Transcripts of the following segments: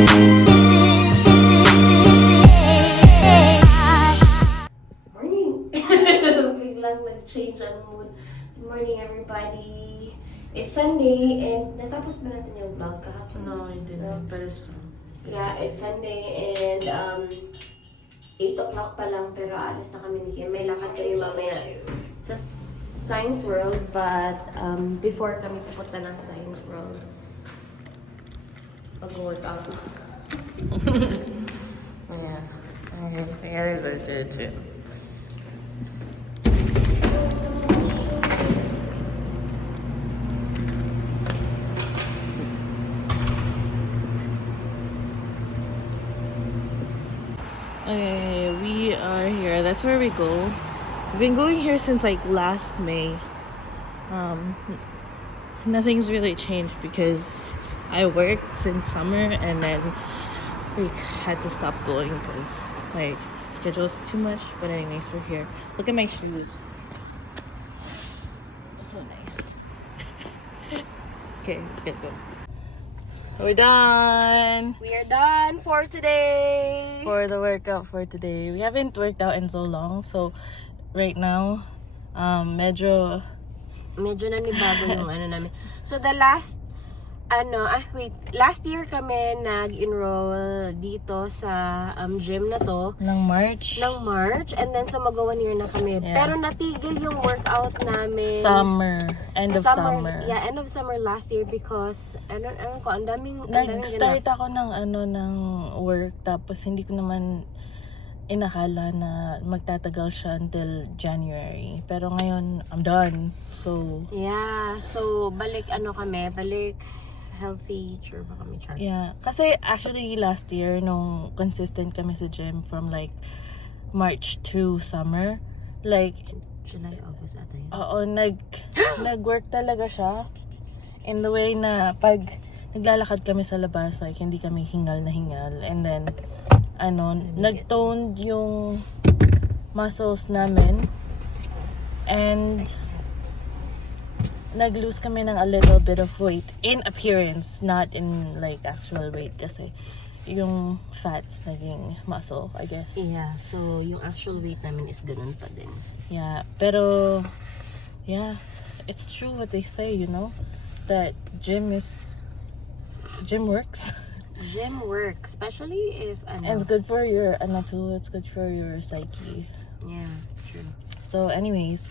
Morning! Biglang nag-change ang mood. Good morning, everybody. It's Sunday, and natapos ba natin yung vlog kahapon? No, I didn't, but it's fun. Yeah, it's Sunday, and 8 o'clock pa lang, pero alas na kami ni Kim. May lakad kami mamaya sa Science World, but before kami pupunta ng Science World, mag-workout. Yeah. Okay, I gotta go to the gym. Okay, we are here. That's where we go. We've been going here since like last May. Nothing's really changed because I worked since summer and then we had to stop going because my schedule's too much. But anyways, we're here. Look at my shoes. So nice. Okay, good go. We're done We are done for today! for the workout for today. We haven't worked out in so long, so right now, medyo nanibago yung ano namin. So the last last year kami nag-enroll dito sa gym na to ng March. And then so mag-1 year na kami. Yeah. Pero natigil yung workout namin. End of summer. Yeah, end of summer last year because ano ko, ang daming Nag-start ganaps. ako ng work tapos hindi ko naman inakala na magtatagal siya until January. Pero ngayon, I'm done. So, Yeah, so balik healthy sure ba kami, Char? yeah. Kasi actually last year, nung consistent kami sa gym from like March to summer, like, July, August ata yun. oo, nag-work talaga siya. In the way na pag naglalakad kami sa labas, like, hindi kami hingal na hingal. And then, nag-toned yung muscles namin. And nag-lose kami ng a little bit of weight in appearance, not in like actual weight kasi yung fats naging muscle, I guess. Yeah, so yung actual weight namin is ganun pa din. Yeah, pero yeah, it's true what they say, that gym works. Gym works, especially if And it's good for your too, it's good for your psyche. Yeah, true. So anyways,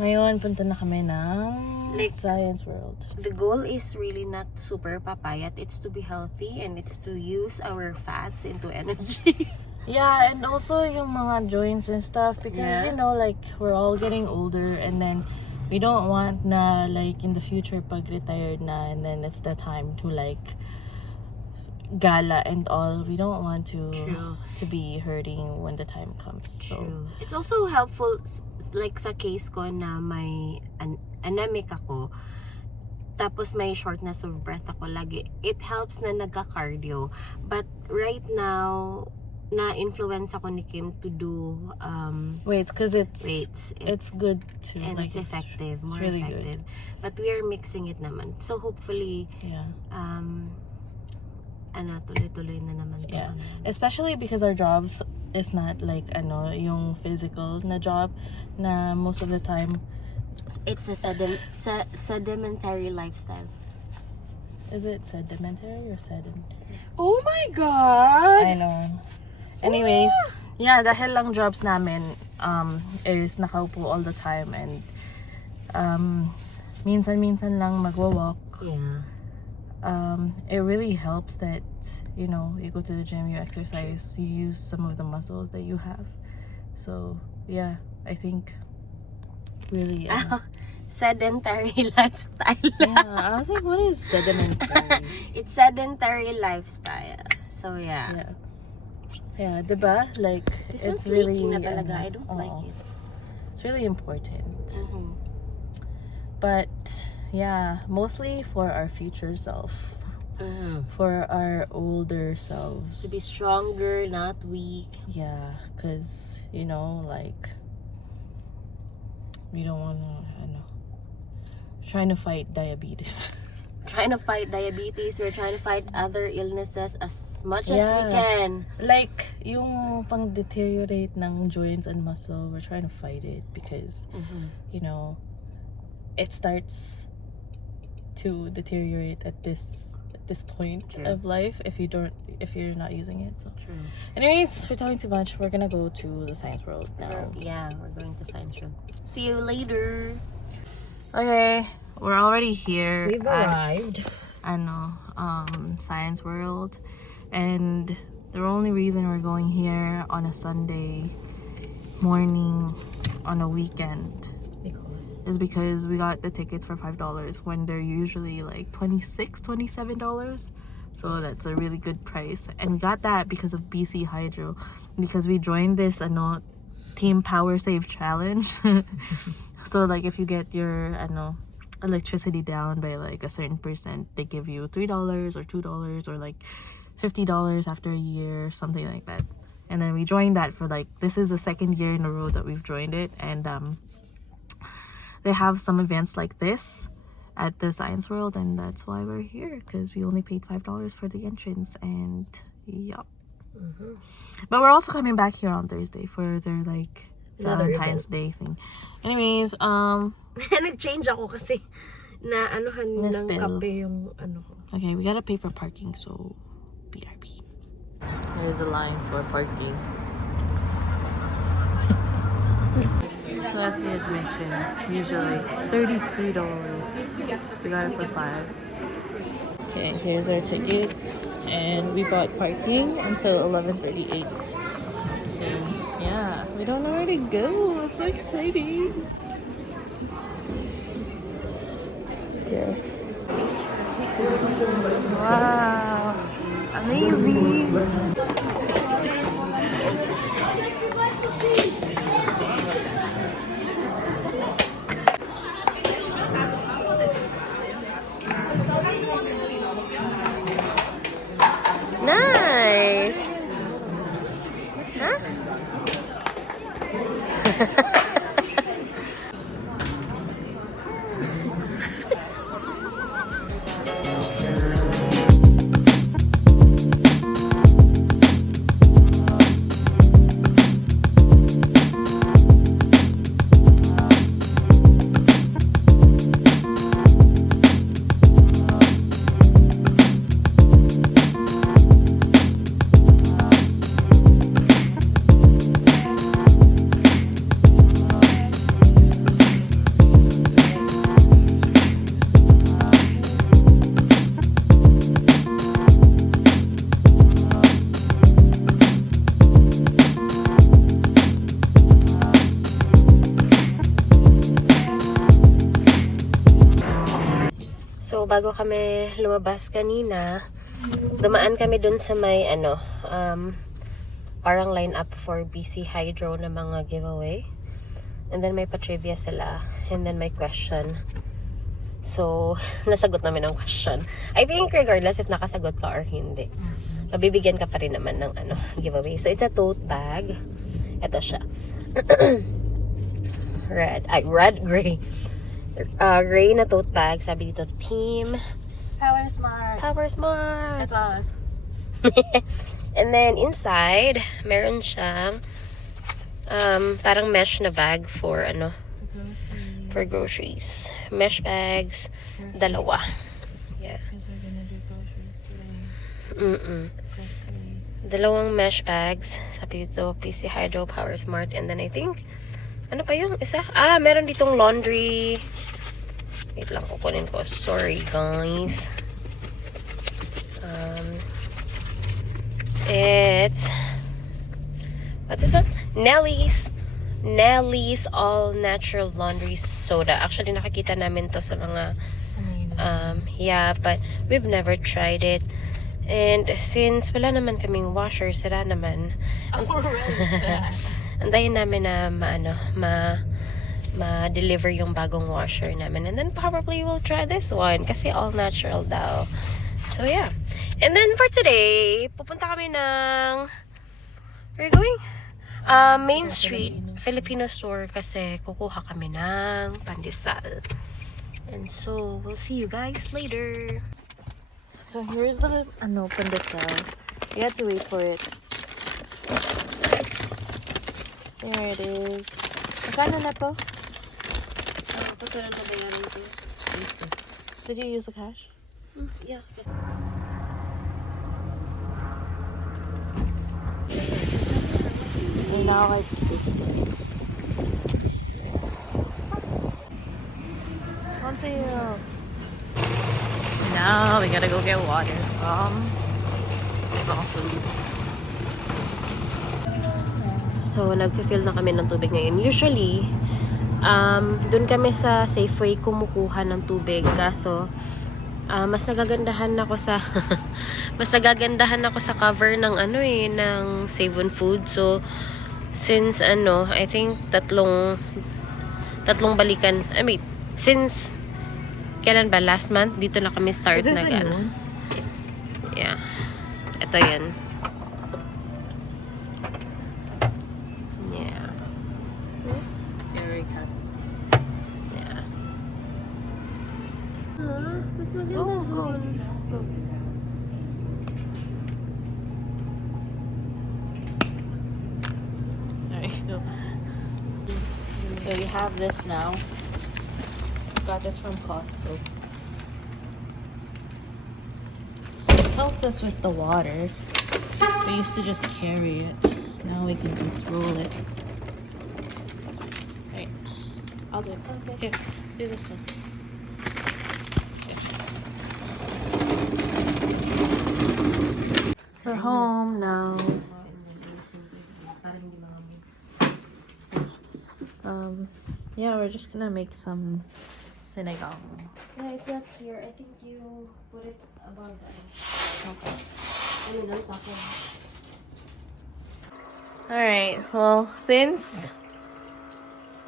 ngayon punta na kami ng Like, Science World. The goal is really not super papayat. It's to be healthy and it's to use our fats into energy. Yeah, and also yung mga joints and stuff because Yeah. like we're all getting older and then we don't want na like in the future pag retired na and then it's the time to like gala and all. We don't want to True. be hurting when the time comes. So True. It's also helpful like sa case ko na may anemic ako. Tapos may shortness of breath ako lagi. It helps na nagka-cardio. But right now, na-influence ako ni Kim to do wait, because weights. it's good to And like it's effective. More really effective. But we are mixing it naman. So hopefully, yeah. tuloy-tuloy na naman to. Yeah. Especially because our jobs is not like yung physical na job na most of the time It's a sedimentary lifestyle. is it sedimentary or sedentary? Oh my God! I know. Anyways, yeah, dahil lang jobs namin is nakaupo all the time and minsan-minsan lang magwa-walk. Yeah. It really helps that you go to the gym, you exercise, you use some of the muscles that you have. So yeah, I think really Sedentary lifestyle. yeah, I was like, what is sedimentary? It's sedentary lifestyle. So yeah. Yeah, diba? Like This it's one's really leaking na talaga. I don't like oo. it. It's really important. Mhm. But yeah, mostly for our future self. For our older selves. To be stronger, not weak. Yeah, because like we don't want to trying to fight diabetes. trying to fight diabetes. We're trying to fight other illnesses as much as we Yeah. can. Like, yung pang-deteriorate ng joints and muscle, we're trying to fight it because, you know, it starts to deteriorate at this point of life if you're not using it. So True. anyways, we're talking too much. We're gonna go to the science world now. Yeah, we're going to science room. See you later. Okay, we're already here. We've arrived. Science world, and the only reason we're going here on a Sunday morning on a weekend is because we got the tickets for $5 when they're usually like $27. So that's a really good price, and we got that because of BC Hydro, because we joined this Team Power Save Challenge. So like if you get your electricity down by like a certain percent, they give you $3 or $2 or like $50 after a year, something like that. And then we joined that for like, this is the second year in a row that we've joined it, and they have some events like this at the Science World, and that's why we're here, because we only paid $5 for the entrance. And yeah, but we're also coming back here on Thursday for their like Valentine's Day thing. Anyways, nag-change ako kasi na anuhan ng kape yung ano ko. Okay, we gotta pay for parking, so BRB. There's a line for parking. So that's the admission. Usually $33. We got it for $5. Okay, here's our tickets, and we bought parking until 11:38. So yeah, we don't know where to go. It's so exciting. Yeah. Wow, amazing. Nice. Huh? So, bago kami lumabas kanina, dumaan kami dun sa may, parang line up for BC Hydro na mga giveaway. And then may pa-trivia sila. And then may question. So, nasagot namin ang question. I think regardless if nakasagot ka or hindi, mabibigyan ka pa rin naman ng giveaway. So, it's a tote bag. Ito siya. Gray na tote bag. Sabi dito, Team Power Smart. Power Smart. That's us. And then inside, meron siyang parang mesh na bag for for groceries. Mesh bags, dalawa. Yeah. Because we're gonna do groceries today. Dalawang mesh bags. Sabi dito, PC Hydro, Power Smart. And then I think, ano pa yung isa? Meron ditong laundry. Wait lang, kukunin ko. Sorry, guys. It's, what's this one? Nelly's All Natural Laundry Soda. Actually, nakakita namin to sa mga, yeah, but we've never tried it. And since wala naman kaming washer, sira naman. Antayin namin na ma-deliver yung bagong washer namin. And then probably we'll try this one kasi all natural daw. So yeah. And then for today, pupunta kami ng, where are we going? Main Street, Filipino store, kasi kukuha kami ng pandesal. And so, we'll see you guys later. So here's the pandesal. You have to wait for it. There it is. Magkano na to? Did you use the cash? Yeah. And now it's tasted. Now we gotta go get water from Ibang Foods. So, nag-fill na kami ng tubig ngayon. Usually, dun kami sa Safeway kumukuha ng tubig. Kaso, mas nagagandahan ako sa cover ng ng Save on Food. So, since I think tatlong balikan. Since kailan ba? Last month? Dito na kami start Is this nag the notes? Yeah. Ito yan. Yeah. Very cut. Yeah. Mas maganda Go. There you go. So we have this now. Got this from Costco. Helps us with the water. We used to just carry it. Now we can just roll it. Right. I'll do it. Okay. Here, do this one. Okay. We're home now. Yeah, we're just gonna make some sinigang. Yeah, it's not here. I think you put it above that. Okay. I'm talking. Alright, well, since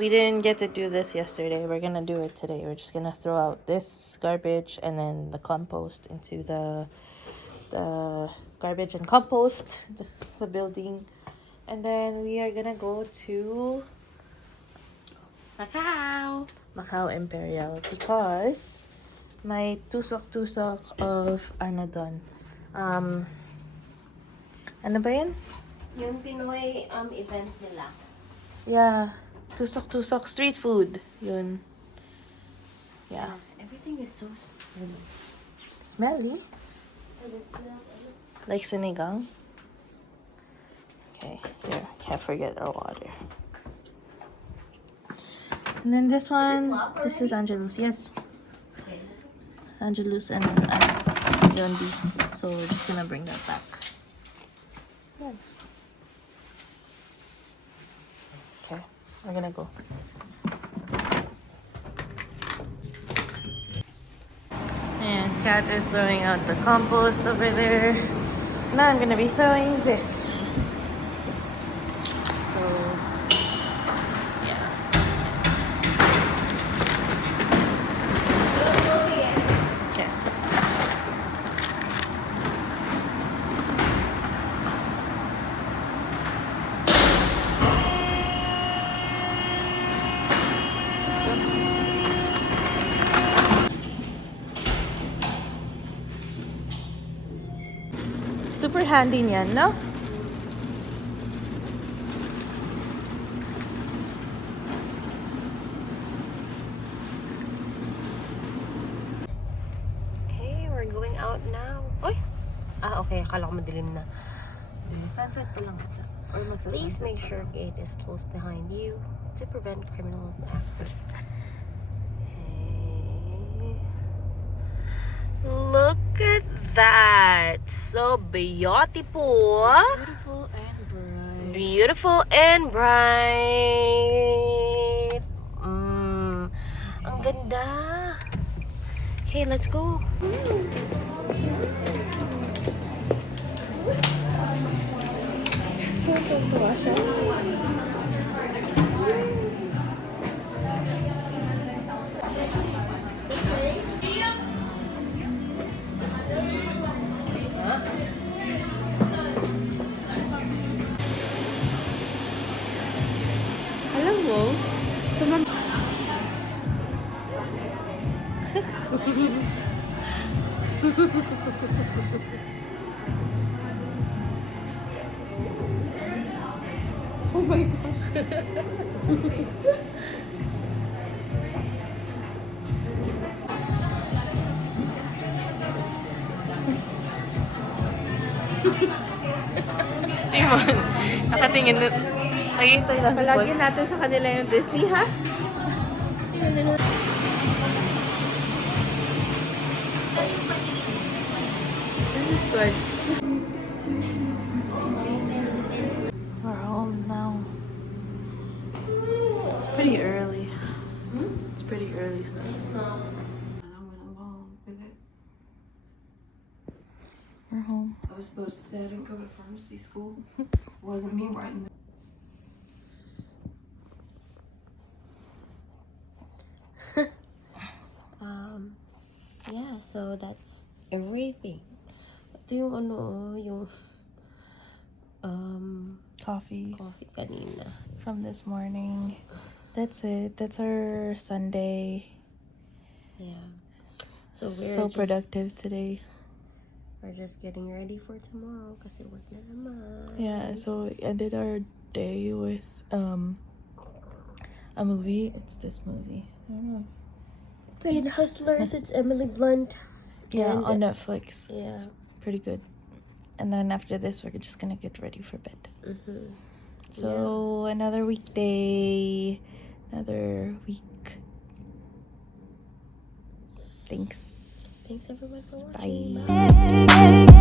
we didn't get to do this yesterday, we're gonna do it today. We're just gonna throw out this garbage and then the compost into the garbage and compost, the building. And then we are gonna go to Macau Imperial because my tusok of doon. Ano ba yun? Yung Pinoy event nila. Yeah, tusok street food. Yun. Yeah. Everything is so Smelly. Does it smell Like sinigang. Okay, here, can't forget our water. And then this one, this is Angelus. Yes, Angelus and John Bees. So we're just gonna bring that back. Yeah. Okay, we're gonna go. And Kat is throwing out the compost over there. Now I'm gonna be throwing this. So, yeah. Okay. Super handy niyan, no? Hey, we're going out now. Oy! Okay. Akala ko madilim na. Sunset pa lang ito. Or Please make sure gate is closed behind you to prevent criminal access. Hey. Look at that! So beautiful! Beautiful and bright. Beautiful and bright! Ang ganda! Okay, let's go! Alam mo, Oh my gosh. Timon, nakatingin na. Naghihintay lang. Palagi natin sa kanila yung Disney, ha? This is good. We're home now. It's pretty early. It's pretty early still. And I went along with it. We're home. I was supposed to say I didn't go to pharmacy school. Wasn't me writing it. Yeah, so that's everything. Ito yung ano, yung Coffee coffee kanina. from this morning. That's it. That's our Sunday. Yeah. So we're So just, productive today. We're just getting ready for tomorrow kasi work na naman. Yeah, so we ended our day with a movie. It's this movie. I don't know. Brain Hustlers, it's Emily Blunt. Yeah, And- on Netflix. Yeah. It's pretty good. And then after this, we're just gonna get ready for bed. Mm-hmm. So another weekday, another week. Thanks. Thanks everyone for Bye. watching. Bye.